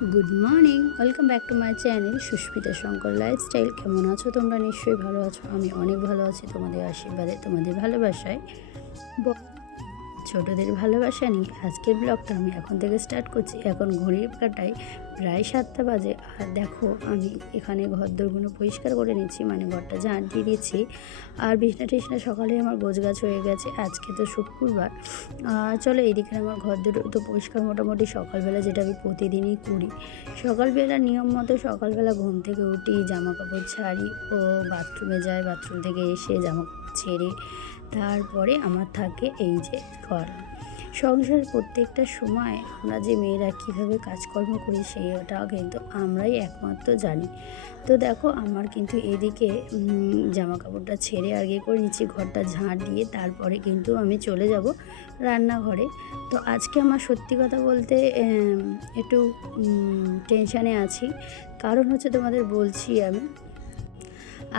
Good morning, welcome back to my channel Susmita Shankar lifestyle. কেমন আছো তোমরা? নিশ্চয়ই ভালো আছো। আমি অনেক ভালো আছি তোমাদের আশীর্বাদে, তোমাদের ভালোবাসায়। ছোটদের ভালোবাসা নিয়ে আজকের ব্লগটা আমি এখন থেকে স্টার্ট করছি। এখন ঘড়ির কাঁটায় প্রায় 7টা বাজে। আর দেখো আমি এখানে ঘরদোরগুলো পরিষ্কার করে নিচ্ছি, মানে ঘরটা ঝাঁট দিয়ে দিচ্ছি। আর বিছনা টিছনা সকালে আমার গোছগাছ হয়ে গেছে। আজকে তো শুক্রবার। চলো এইদিকে আমার ঘরদোর তো পরিষ্কার মোটামুটি সকালবেলা, যেটা আমি প্রতিদিনই করি। সকালবেলা নিয়ম মতো সকালবেলা ঘুম থেকে উঠি, জামা কাপড় ছাড়ি ও বাথরুমে যাই। বাথরুম থেকে এসে জামা কাপড় ছেড়ে তারপরে আমার থাকে এই যে ঘর সংসার। প্রত্যেকটা সময় আমরা যে মেয়েরা কীভাবে কাজকর্ম করি সেইটা কিন্তু আমরাই একমাত্র জানি। তো দেখো আমার কিন্তু এদিকে জামা কাপড়টা ছেড়ে আগে করে নিচ্ছি, ঘরটা ঝাঁট দিয়ে তারপরে কিন্তু আমি চলে যাব রান্নাঘরে। তো আজকে আমার সত্যি কথা বলতে একটু টেনশানে আছি। কারণ হচ্ছে তোমাদের বলছি আমি।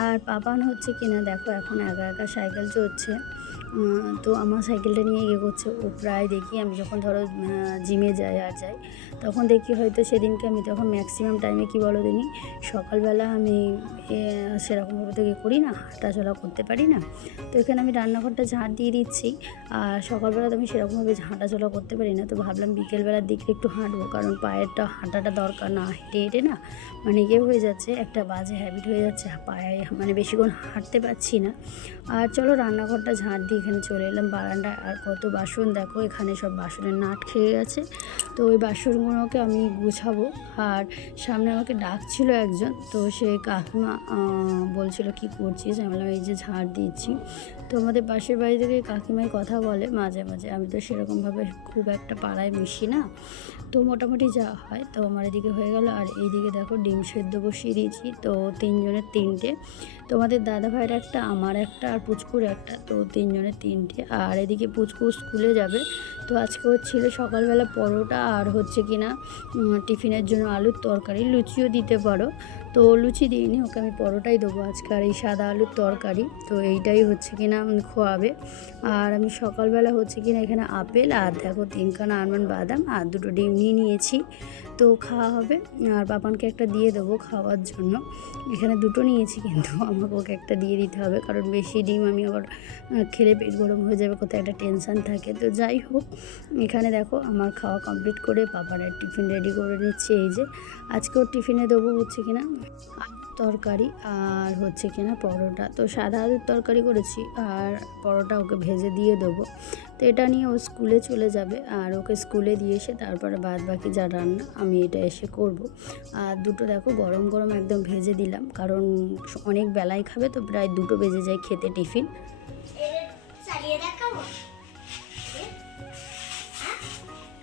আর পাপান হচ্ছে কিনা দেখো এখন একা একা সাইকেল চড়ছে। তো আমার সাইকেলটা নিয়ে করছে। ও প্রায় দেখি আমি যখন ধরো জিমে যাই আর যাই, তখন দেখি হয়তো সেদিনকে আমি তখন ম্যাক্সিমাম টাইমে কী বলো দিনই সকালবেলা আমি সেরকমভাবে তো করি না, হাঁটাচলা করতে পারি না। তো এখানে আমি রান্নাঘরটা ঝাঁট দিয়ে দিচ্ছি। আর সকালবেলা তো আমি সেরকমভাবে হাঁটাচলা করতে পারি না। তো ভাবলাম বিকেলবেলার দিকে একটু হাঁটবো, কারণ পায়েরটা হাঁটাটা দরকার, না হেঁটে হেঁটে না মানে হয়ে যাচ্ছে, একটা বাজে হ্যাবিট হয়ে যাচ্ছে, পায়ে মানে বেশিক্ষণ হাঁটতে পারছি না। আর চলো রান্নাঘরটা ঝাঁট দিয়ে এখানে চলে এলাম বারান্দায়। আর কত বাসন দেখো, এখানে সব বাসনের নাট খেয়ে গেছে। তো ওই বাসনগুলোকে আমি গুছাবো। আর সামনে আমাকে ডাকছিল একজন, তো সে কাকিমা বলছিল কি করছিস, আমি বললাম এই যে ঝাঁট দিচ্ছি। তো আমাদের পাশের বাড়ি থেকে কাকিমাই কথা বলে মাঝে মাঝে, আমি তো সেরকমভাবে খুব একটা পাড়ায় মিশি না, তো মোটামুটি যা হয়। তো আমার এদিকে হয়ে গেল। আর এইদিকে দেখো ডিম সেদ্ধ বসিয়ে দিয়েছি, তো 3জনের 3টে, তোমাদের দাদা ভাইয়ের একটা, আমার একটা, আর পুচকুর একটা, তো 3জনের 3টে। আর এদিকে পুচকু স্কুলে যাবে। তো আজকে হচ্ছিল সকালবেলা পরোটা আর হচ্ছে কিনা টিফিনের জন্য আলুর তরকারি, লুচিও দিতে পারো। তো লুচি দিইনি, ওকে আমি পরোটাই দেবো আজকে। আর এই সাদা আলুর তরকারি, তো এইটাই হচ্ছে কিনা খোয়াবে। আর আমি সকালবেলা হচ্ছে কিনা এখানে আপেল আর দেখো 3খানা আলমন্ড বাদাম আর 2টো ডিম নিয়ে নিয়েছি, তো খাওয়া হবে। আর বাবানকে একটা দিয়ে দেবো খাওয়ার জন্য। এখানে 2টো নিয়েছি, কিন্তু আমাকে ওকে একটা দিয়ে দিতে হবে, কারণ বেশি ডিম আমি আবার খেলে পেট গরম হয়ে যাবে, কোথাও একটা টেনশান থাকে। তো যাই হোক, এখানে দেখো আমার খাওয়া কমপ্লিট করে পাপার টিফিন রেডি করে নিচ্ছি। এই যে আজকে ওর টিফিনে দেবো হচ্ছে কিনা তরকারি আর হচ্ছে কিনা পরোটা। তো সাদা আলুর তরকারি করেছি আর পরোটা ওকে ভেজে দিয়ে দেবো। তো এটা নিয়ে ও স্কুলে চলে যাবে। আর ওকে স্কুলে দিয়ে এসে তারপরে বাদ বাকি যা রান্না আমি এটা এসে করব। আর 2টো দেখো গরম গরম একদম ভেজে দিলাম, কারণ অনেক বেলায় খাবে, তো প্রায় 2টো বেজে যায় খেতে টিফিন।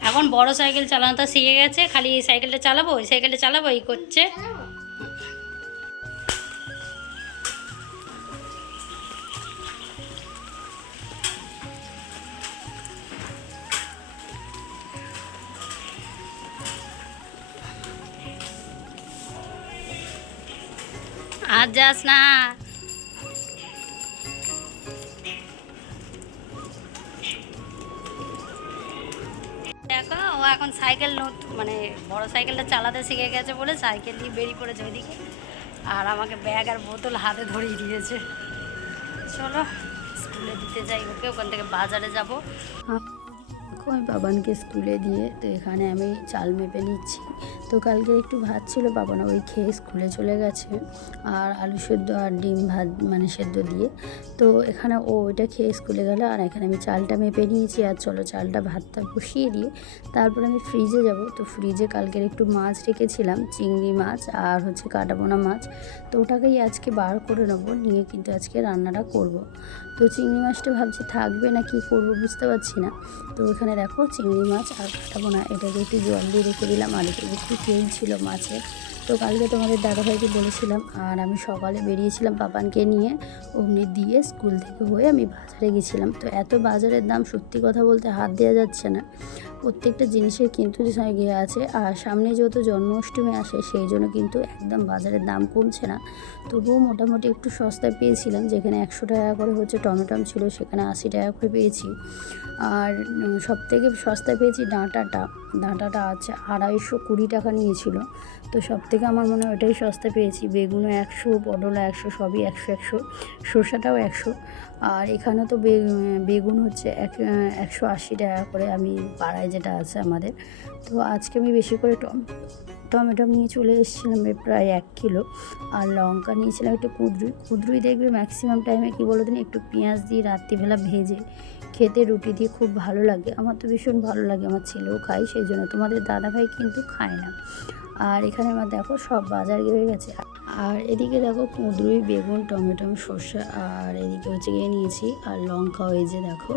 এখন বড় সাইকেল চালানোটা শিখে গেছে, খালি এই সাইকেলটা চালাবো, এই সাইকেলটা চালাবো এই করছে। আর যাস না। দেখো ও এখন সাইকেল মানে বড় সাইকেলটা চালাতে শিখে গেছে বলে সাইকেল নিয়ে বেরিয়ে পড়েছে ওইদিকে। আর আমাকে ব্যাগ আর বোতল হাতে ধরিয়ে দিয়েছে। চলো স্কুলে দিতে যাই ওকে, ওখান থেকে বাজারে যাবো। দেখো আমি বাবানকে স্কুলে দিয়ে তো এখানে আমি চাল মেপে নিচ্ছি। তো কালকে একটু ভাত ছিল, বাবানা ওই খেয়ে স্কুলে চলে গেছে। আর আলু সেদ্ধ আর ডিম ভাত মানে সেদ্ধ দিয়ে, তো এখানে ও ওইটা খেয়ে স্কুলে গেল। আর এখানে আমি চালটা মেপে নিয়েছি। আর চলো চালটা ভাতটা বসিয়ে দিয়ে তারপর আমি ফ্রিজে যাব। তো ফ্রিজে কালকের একটু মাছ রেখেছিলাম, চিংড়ি মাছ আর হচ্ছে কাটাপোনা মাছ, তো ওটাকেই আজকে বার করে নেবো, নিয়ে কিন্তু আজকে রান্নাটা করব। তো চিংড়ি মাছটা ভাবছি থাকবে না কি করব বুঝতে পারছি না। তো এখানে দেখো চিংড়ি মাছ আর কাটাপোনা এটাকে একটু জল দিয়ে রেখে দিলাম। আর এটা একটু তেল ছিল মাছের। তো কালকে তোমাদের দাদাভাইকে বলেছিলাম, আর আমি সকালে বেরিয়েছিলাম পাপানকে নিয়ে, অমনি দিয়ে স্কুল থেকে হয়ে আমি বাজারে গেছিলাম। তো এত বাজারের দাম সত্যি কথা বলতে হাত দেওয়া যাচ্ছে না, প্রত্যেকটা জিনিসের কিন্তু গিয়ে আছে। আর সামনে যেহেতু জন্মাষ্টমী আসে সেই জন্য কিন্তু একদম বাজারের দাম কমছে না। তবুও মোটামুটি একটু সস্তায় পেয়েছিলাম, যেখানে 100 টাকা করে হচ্ছে টমেটম ছিল, সেখানে 80 টাকা করে পেয়েছি। আর সবথেকে সস্তায় পেয়েছি ডাঁটাটা আছে 220 টাকা টাকা নিয়েছিল। তো সব থেকে আমার মনে হয় ওটাই সস্তা পেয়েছি। বেগুনও 100, পটলও 100, সবই 100, শসাটাও 100। আর এখানে তো বেগুন হচ্ছে 180 টাকা করে, আমি পাড়ায় যেটা আছে আমাদের। তো আজকে আমি বেশি করে টমেটো নিয়ে চলে এসেছিলাম প্রায় 1 কিলো। আর লঙ্কা নিয়েছিলাম একটু কুঁদরুই দেখবে ম্যাক্সিমাম টাইমে কী বলো দিন, একটু পেঁয়াজ দিয়ে রাত্রিবেলা ভেজে খেতে রুটি দিয়ে খুব ভালো লাগে। আমার তো ভীষণ ভালো লাগে, আমার ছেলেও খায়, সেই জন্য। তোমাদের দাদাভাই কিন্তু খায় না। আর এখানে আমার দেখো সব বাজার হয়ে গেছে। আর এদিকে দেখো কুঁদরুই, বেগুন, টমেটো, শসা, আর এদিকে হচ্ছে গিয়ে নিয়েছি আর লঙ্কা, এই যে দেখো।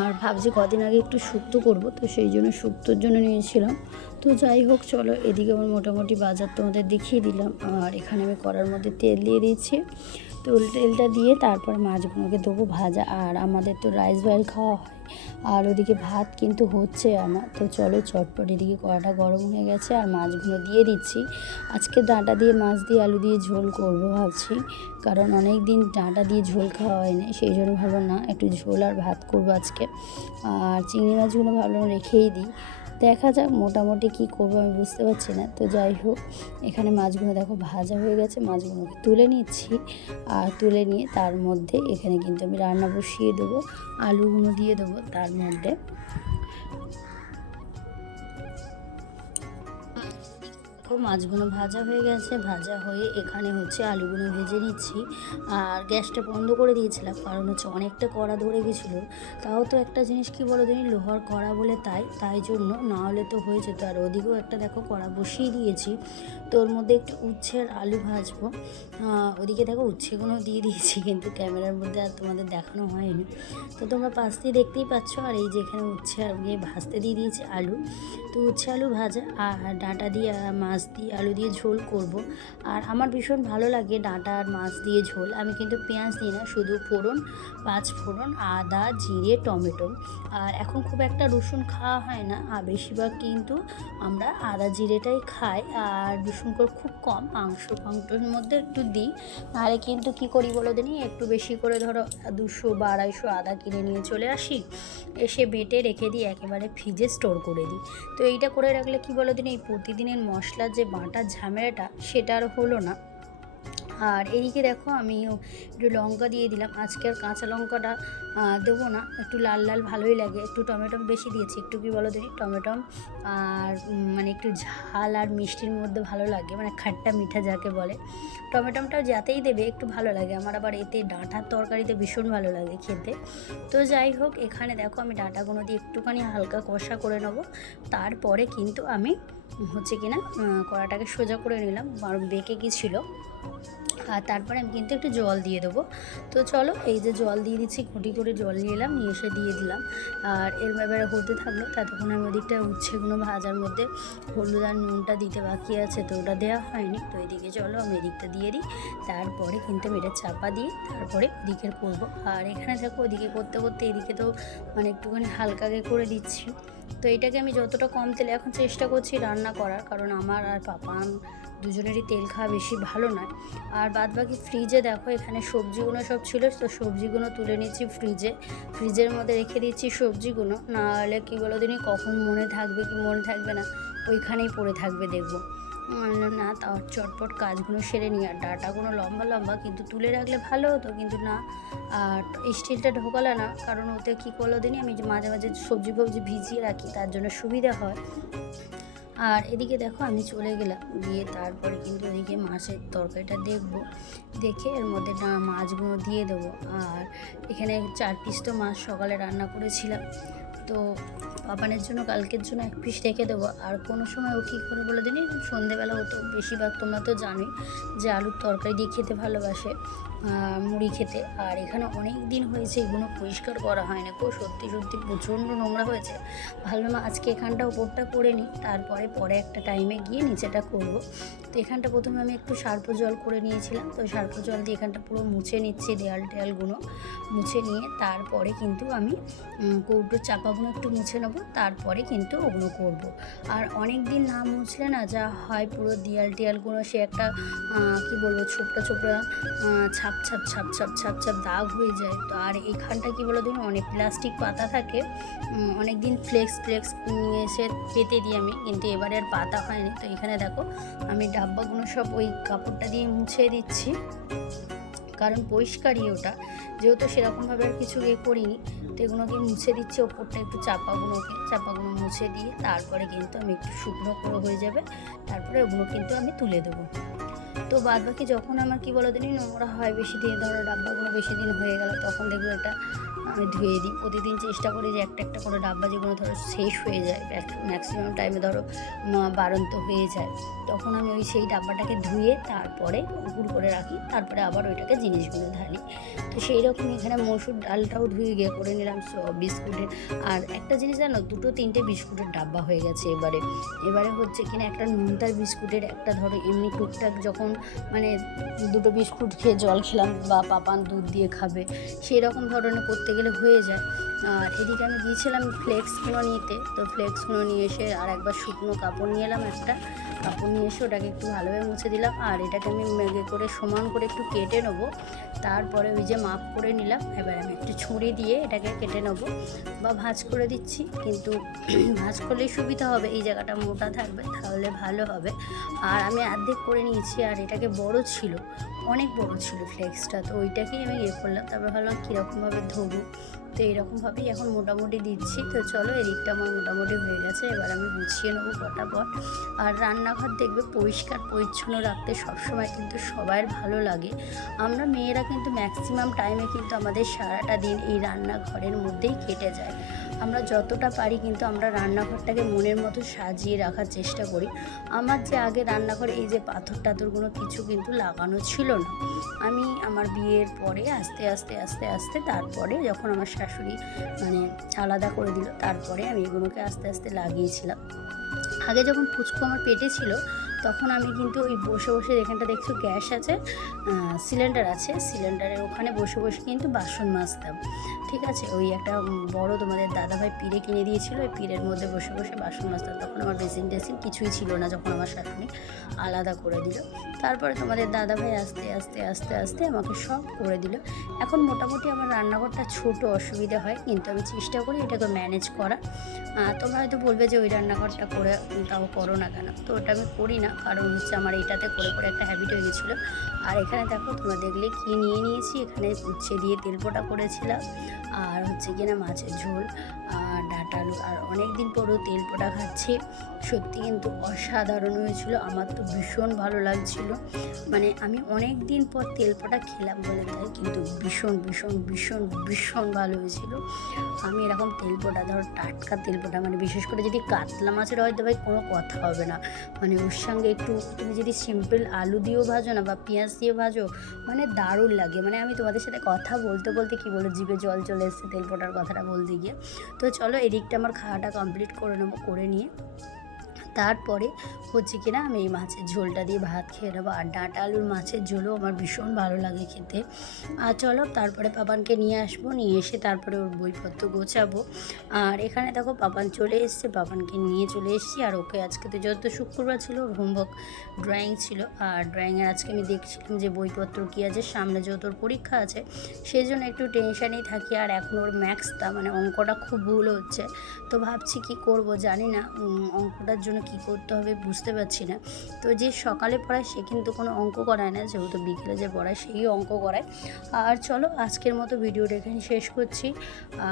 আর ভাবছি কদিন আগে একটু শুক্তো করব, তো সেই জন্য শুক্তোর জন্য নিয়েছিলাম। তো যাই হোক চলো, এদিকে আমার মোটামুটি বাজার তোমাদের দেখিয়ে দিলাম। আর এখানে আমি কড়ার মধ্যে তেল দিয়ে দিচ্ছি। তো তেলটা দিয়ে তারপর মাছগুলোকে দেবো ভাজা। আর আমাদের তো রাইস বয়েল খাওয়া হয়, আর ওদিকে ভাত কিন্তু হচ্ছে আমার। তো চলো চটপট, এদিকে কড়াটা গরম হয়ে গেছে আর মাছগুলো দিয়ে দিচ্ছি। আজকে ডাঁটা দিয়ে মাছ দিয়ে আলু দিয়ে ঝোল করবো ভাবছি, কারণ অনেক দিন ডাঁটা দিয়ে ঝোল খাওয়া হয় না, সেই জন্য ভালো না একটু ঝোল আর ভাত করবো আজকে। আর চিংড়ি মাছগুলো ভালো রেখেই দিই, দেখা যাক মোটামুটি কি করবো আমি বুঝতে পারছি না। তো যাই হোক, এখানে মাছগুলো দেখো ভাজা হয়ে গেছে, মাছগুলোকে তুলে নিচ্ছি। আর তুলে নিয়ে তার মধ্যে এখানে কিন্তু আমি রান্না বসিয়ে দেবো, আলুগুলো দিয়ে দেবো তার মধ্যে। মাছগুলো ভাজা হয়ে গেছে, ভাজা হয়ে এখানে হচ্ছে আলুগুলো ভেজে নিচ্ছি। আর গ্যাসটা বন্ধ করে দিয়েছিলাম, কারণ হচ্ছে অনেকটা কড়া ধরে গেছিলো। তাও তো একটা জিনিস কি বলো দিন, লোহার কড়া বলে তাই জন্য, না হলে তো হয়ে যেত। আর ওদিকেও একটা দেখো কড়া বসিয়ে দিয়েছি, তো ওর মধ্যে একটু উচ্ছের আলু ভাজবো। ওদিকে দেখো উচ্ছেগুলো দিয়ে দিয়েছি, কিন্তু ক্যামেরার মধ্যে আর তোমাদের দেখানো হয়নি, তো তোমরা পাশ দিয়ে দেখতেই পাচ্ছ। আর এই যে এখানে উচ্ছে আগে ভাজতে দিয়ে দিয়েছি আলু। তো উচ্ছে আলু ভাজা আর ডাঁটা দিয়ে মাছ দিয়ে আলু দিয়ে ঝোল করব। আর আমার ভীষণ ভালো লাগে ডাঁটা আর মাছ দিয়ে ঝোল। আমি কিন্তু পেঁয়াজ দিই না, শুধু ফোড়ন, 5 ফোড়ন, আদা, জিরে, টমেটো। আর এখন খুব একটা রসুন খাওয়া হয় না, আর বেশিরভাগ কিন্তু আমরা আদা জিরেটাই খাই। আর রসুন করে খুব কম, মাংসের মধ্যে একটু দিই। নাহলে কিন্তু কী করি বলো দিনই, একটু বেশি করে ধরো 200 বা 250 আদা কিনে নিয়ে চলে আসি, এসে বেটে রেখে দিই, একেবারে ফ্রিজে স্টোর করে দিই। তো এইটা করে রাখলে কি বলো দিন, এই প্রতিদিনের মশলার যে বাটার ঝামেলাটা সেটা আর হলো না। আর এদিকে দেখো আমি একটু লঙ্কা দিয়ে দিলাম, আজকে আর কাঁচা লঙ্কাটা দেবো না, একটু লাল লাল ভালোই লাগে। একটু টমেটো বেশি দিয়েছি, একটু কি বলো দিই টমেটো আর মানে একটু ঝাল আর মিষ্টির মধ্যে ভালো লাগে, মানে খাট্টা মিঠা যাকে বলে। টমেটোটাও যাতেই দেবে একটু ভালো লাগে আমার, আবার এতে ডাঁটার তরকারিতে ভীষণ ভালো লাগে খেতে। তো যাই হোক, এখানে দেখো আমি ডাঁটাগুলো দিয়ে একটুখানি হালকা কষা করে নেবো। তারপরে কিন্তু আমি হচ্ছে কিনা কড়াটাকে সোজা করে নিলাম, কারণ বেঁকে গিয়েছিলো। আর তারপরে আমি কিন্তু একটু জল দিয়ে দেবো। তো চলো, এই যে জল দিয়ে দিচ্ছি, ঘুটি করে জল নিয়ে এলাম, নিয়ে এসে দিয়ে দিলাম। আর এর ব্যাপারে হতে থাকলো, ততক্ষণ আমি ওদিকটা উচ্ছেগুলো ভাজার মধ্যে হলুদ আর নুনটা দিতে বাকি আছে, তো ওটা দেওয়া হয়নি। তো এদিকে চলো আমি এদিকটা দিয়ে দিই, তারপরে কিন্তু আমি এটা চাপা দিয়ে তারপরে ওদিকের করবো। আর এখানে দেখো ওদিকে করতে করতে এদিকে তো মানে একটুখানি হালকাকে করে দিচ্ছি। তো এটাকে আমি যতটা কম তেলে এখন চেষ্টা করছি রান্না করার, কারণ আমার আর পাপান দুজনেরই তেল খাওয়া বেশি ভালো নয়। আর বাদবাকি ফ্রিজে দেখো এখানে সবজিগুলো সব ছিল, তো সবজিগুলো তুলে নিচ্ছি ফ্রিজের মধ্যে রেখে দিচ্ছি সবজিগুলো, নাহলে কী বলো দিনই কখন মনে থাকবে কি মনে থাকবে না, ওইখানেই পড়ে থাকবে দেখবো না। তাও চটপট কাজগুলো সেরে নিই। আর ডাটাগুলো লম্বা লম্বা, কিন্তু তুলে রাখলে ভালো হতো, কিন্তু না। আর স্টিলটা ঢোকালে না, কারণ ওতে কী করলো দিনই আমি মাঝে মাঝে সবজি ভিজিয়ে রাখি, তার জন্য সুবিধা হয়। আর এদিকে দেখো আমি চলে গেলাম, গিয়ে তারপরে কিন্তু ওদিকে মাছের তরকারিটা দেখে এর মধ্যে মাছগুলো দিয়ে দেবো। আর এখানে 4 পিস তো মাছ সকালে রান্না করেছিলাম, তো পাপানের জন্য কালকের জন্য 1 পিস রেখে দেবো। আর কোনো সময় ও কী করে বলে দিনই, সন্ধেবেলা ও তো বেশিরভাগ তোমরা তো জানোই যে আলুর তরকারি দিয়ে খেতে ভালোবাসে, মুড়ি খেতে। আর এখানে অনেক দিন হয়েছে এগুলো পরিষ্কার করা হয় না, সত্যি প্রচণ্ড নোংরা হয়েছে। ভাবলাম আজকে এখানটা ওপরটা করে নিই, তারপরে একটা টাইমে গিয়ে নিচেটা করব। তো এখানটা প্রথমে আমি একটু সার্ফ জল করে নিয়েছিলাম, তো সার্ফ জল দিয়ে এখানটা পুরো মুছে নিচ্ছি, দেয়ালগুলো মুছে নিয়ে তারপরে কিন্তু আমি কৌটোর চাপাগুলো ওগুলো একটু মুছে নেবো, তারপরে কিন্তু ওগুলো করব। আর অনেক দিন না মুছলে না যা হয়, পুরো দেয়াল টিয়ালগুলো সে একটা কি বলবো, ছোপটা ছোপটা ছাপ ছাপ ছাপ ছাপ ছাপ ছাপ দাগ হয়ে যায়। তো আর এইখানটা কী বলো দেখুন, অনেক প্লাস্টিক পাতা থাকে, অনেক দিন ফ্লেক্স ফ্লেক্স এসে পেতে দিই আমি, কিন্তু এবারে আর পাতা হয়নি। তো এখানে দেখো আমি ডাব্বাগুলো সব ওই কাপড়টা দিয়ে মুছে দিচ্ছি, কারণ পরিষ্কারই ওটা, যেহেতু সেরকমভাবে আর কিছু করিনি। তো এগুলোকে মুছে দিচ্ছি, ওপরটা একটু চাপাগুলো মুছে দিয়ে তারপরে কিন্তু আমি একটু শুকনো করে হয়ে যাবে, তারপরে ওগুলো কিন্তু আমি তুলে দেবো। তো বাদ বাকি যখন আমার কী বলো দিনই নোংরা হয়, বেশি দিন ধরো ডাব্বাগুলো বেশি দিন হয়ে গেল, তখন দেখবো এটা আমি ধুয়ে দিই। প্রতিদিন চেষ্টা করি যে একটা একটা করে ডাব্বা যেগুলো ধরো শেষ হয়ে যায়, ম্যাক্সিমাম টাইমে ধরো বাড়ন্ত হয়ে যায়, তখন আমি ওই সেই ডাব্বাটাকে ধুয়ে তারপরে গুঁড় করে রাখি, তারপরে আবার ওইটাকে জিনিসগুলো ঢালি। তো সেই রকম এখানে মসুর ডালটাও ধুয়ে করে নিলাম, বিস্কুটের। আর একটা জিনিস জানো, 2-3টে বিস্কুটের ডাব্বা হয়ে গেছে এবারে হচ্ছে কিনা একটা নোনতার বিস্কুটের, একটা ধরো এমনি টুকটাক যখন মানে 2টো বিস্কুট খেয়ে জল খেলাম বা পাপান দুধ দিয়ে খাবে, সেই রকম ধরনের করতে গেলে হয়ে যায়। আর এদিকে আমি গিয়েছিলাম ফ্লেক্সগুলো নিতে, তো ফ্লেক্সগুলো নিয়ে এসে আর একবার শুকনো কাপড় নিয়ে এলাম, একটা কাপড় নিয়ে এসে ওটাকে একটু ভালোভাবে মুছে দিলাম। আর এটাকে আমি মেঘে করে সমান করে একটু কেটে নেবো, তারপরে ওই যে মাপ করে নিলাম, এবার আমি একটু ছুরি দিয়ে এটাকে কেটে নেবো বা ভাঁজ করে দিচ্ছি। কিন্তু ভাঁজ করলেই সুবিধা হবে, এই জায়গাটা মোটা থাকবে, তাহলে ভালো হবে। আর আমি অর্ধেক করে নিয়েছি, আর এটাকে অনেক বড় ছিল ফ্লেক্সটা, তো ওইটাকেই আমি করলাম। তারপর ভাবলাম কীরকমভাবে ধরবো, তো এইরকমভাবেই এখন মোটামুটি দিচ্ছি। তো চলো, এদিকটা আমার মোটামুটি হয়ে গেছে, এবার আমি গুছিয়ে নেবো পটাপট। আর রান্নাঘর দেখবে পরিষ্কার পরিচ্ছন্ন রাখতে সবসময় কিন্তু সবার ভালো লাগে। আমরা মেয়েরা কিন্তু ম্যাক্সিমাম টাইমে কিন্তু আমাদের সারাটা দিন এই রান্নাঘরের মধ্যেই কেটে যায়। আমরা যতটা পারি কিন্তু আমরা রান্নাঘরটাকে মনের মতো সাজিয়ে রাখার চেষ্টা করি। আমার যে আগে রান্নাঘরে এই যে পাথর টাথরগুলো কিছু কিন্তু লাগানো ছিল না, আমি আমার বিয়ের পরে আস্তে আস্তে আস্তে আস্তে তারপরে যখন আমার শাশুড়ি মানে আলাদা করে দিল, তারপরে আমি এগুলোকে আস্তে আস্তে লাগিয়েছিলাম। আগে যখন পুচকু আমার পেটে ছিল, তখন আমি কিন্তু ওই বসে বসে, এখানটা দেখছো গ্যাস আছে, সিলিন্ডার আছে, সিলিন্ডারের ওখানে বসে বসে কিন্তু বাসন মাজতাম। ঠিক আছে, ওই একটা বড় তোমাদের দাদাভাই পিঁড়ে কিনে দিয়েছিল, ওই পিঁড়ের মধ্যে বসে বসে বাসন মাজতাম। তখন আমার বেসিন টেসিন কিছুই ছিল না, যখন আমার শাশুড়ি আলাদা করে দিল। তারপরে তোমাদের দাদাভাই আস্তে আস্তে আস্তে আস্তে আমাকে সব করে দিল। এখন মোটামুটি আমার রান্নাঘরটা ছোট, অসুবিধা হয়, কিন্তু আমি চেষ্টা করি এটাকে ম্যানেজ করা। তোমরা হয়তো বলবে যে ওই রান্নাঘরটা করে তাও করো না কেন, তো ওটা আমি করি না, কারণ হচ্ছে আমার এইটাতে করে করে একটা হ্যাবিট হয়ে গেছিলো। আর এখানে দেখো তোমরা দেখলে কী নিয়ে নিয়েছি, এখানে উচ্ছে দিয়ে তেলপোটা করেছিলাম, আর হচ্ছে কিনা মাছের ঝোল আর ডাঁটা আলু। আর অনেক দিন পরেও তেলপোটা খাচ্ছি, সত্যি কিন্তু অসাধারণ হয়েছিল, আমার তো ভীষণ ভালো লাগছিল। মানে আমি অনেক দিন পর তেলপোটা খেলাম বলে তাই, কিন্তু ভীষণ ভীষণ ভীষণ ভীষণ ভালো হয়েছিল। আমি এরকম তেলপোটা, ধরো টাটকা তেলপোটা, মানে বিশেষ করে যদি কাতলা মাছের হয় তো ভাই কোনো কথা হবে না, মানে ওর সঙ্গে একটু তুমি যদি সিম্পল আলু দিয়েও ভাজো না বা পেঁয়াজ দিয়ে ভাজো, মানে দারুণ লাগে। মানে আমি তোমাদের সাথে কথা বলতে বলতে কী বলো, জিভে জল চলে এসেছে তেলপোটার কথাটা বলতে গিয়ে। তো চলো, এদিকটা আমার খাওয়াটা কমপ্লিট করে নেবো, করে নিয়ে তারপরে হচ্ছে কিনা আমি এই মাছের ঝোলটা দিয়ে ভাত খেয়ে নেবো। আর ডাঁটা আলুর মাছের ঝোলও আমার ভীষণ ভালো লাগে খেতে। আর চলো, তারপরে পাপানকে নিয়ে আসবো, নিয়ে এসে তারপরে ওর বইপত্র গোছাবো। আর এখানে দেখো পাপান চলে এসছে, পাপানকে নিয়ে চলে এসেছি। আর ওকে আজকে তো যত শুক্রবার ছিল, ওর হোমওয়ার্ক ড্রয়িং ছিল, আর ড্রয়িংয়ের আজকে আমি দেখছিলাম যে বইপত্র কী আছে, সামনে যেহেতু ওর পরীক্ষা আছে সেই জন্য একটু টেনশানেই থাকি। আর এখন ওর ম্যাথসটা মানে অঙ্কটা খুব ভুল হচ্ছে, তো ভাবছি কি করব জানি না, অঙ্কটার জন্য কি করতে হবে বুঝতে পারছি না। তো যে সকালে পড়ায় সে কিন্তু কোনো অঙ্ক করায় না, যেহেতু বিকেলে যে পড়ায় সেই অঙ্ক করায়। আর চলো, আজকের মতো ভিডিওটা এখানে শেষ করছি।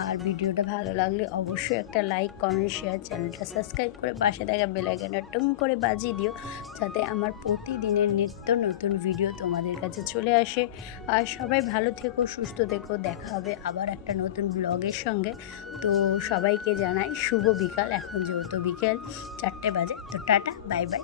আর ভিডিওটা ভালো লাগলে অবশ্যই একটা লাইক, কমেন্ট, শেয়ার, চ্যানেলটা সাবস্ক্রাইব করে পাশে থাকা বেল আইকনটা টুং করে বাজিয়ে দিও, যাতে আমার প্রতিদিনের নিত্য নতুন ভিডিও তোমাদের কাছে চলে আসে। আর সবাই ভালো থেকো, সুস্থ থেকো, দেখা হবে আবার একটা নতুন ব্লগের সঙ্গে। তো সবাইকে জানাই শুভ বিকাল, এখন যেহেতু বিকেল 4টে বাজে, তো টাটা, বাই বাই।